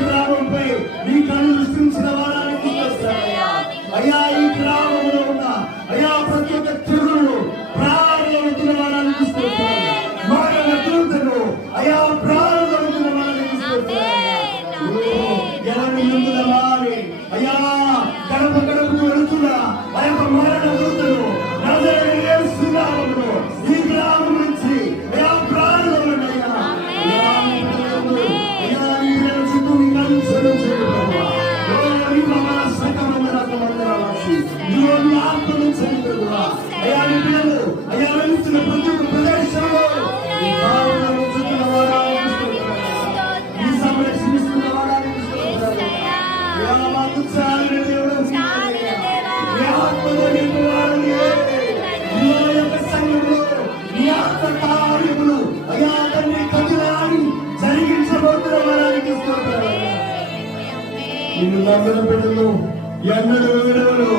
గ్రామంపై నీ కళ్ళు దృష్టించిన వారానికి అయ్యా, ఈ గ్రామంలో ఉన్న అయ్యా ప్రతి ఒక్క చెరువులు ప్రాణంలో ఉంటున్న వారానికి తీసుకొచ్చారు. మరణ దూతను అయ్యా ప్రాణంలో ఉంటున్న వారానికి తీసుకొచ్చారు. ఎవరి ముందుల మారి అయ్యా గడప గడపకు వెళుతున్నా ఆ యొక్క మరణ దూతను నజరేయుడైన యేసు నామములో ఈ గ్రామం నుంచి అయ్యా ప్రాణంలో ఉన్నాయా. అయ్యా ఈ చుట్టూ నీ కళ్ళు చెల్లించండి ప్రభువా. నీ ఆత్మను చదివుతున్నా అయ్యా నీ పిల్లలు అయ్యా వెళ్తున్న ప్రతి ఒక్క ప్రదేశంలో ఈ సంరక్షిస్తున్న వారానికి మాకు చాలిన దేవుడు నీ ఆత్మలో నింపువాడని నీ యొక్క సంఘంలో నీ ఆత్మ కార్యములు అయ్యా దాన్ని కదిలాడి జరిగించబోతున్న వారానికి నిన్ను నమ్మిన బిడ్డలు ఎన్నడూ విడవరు.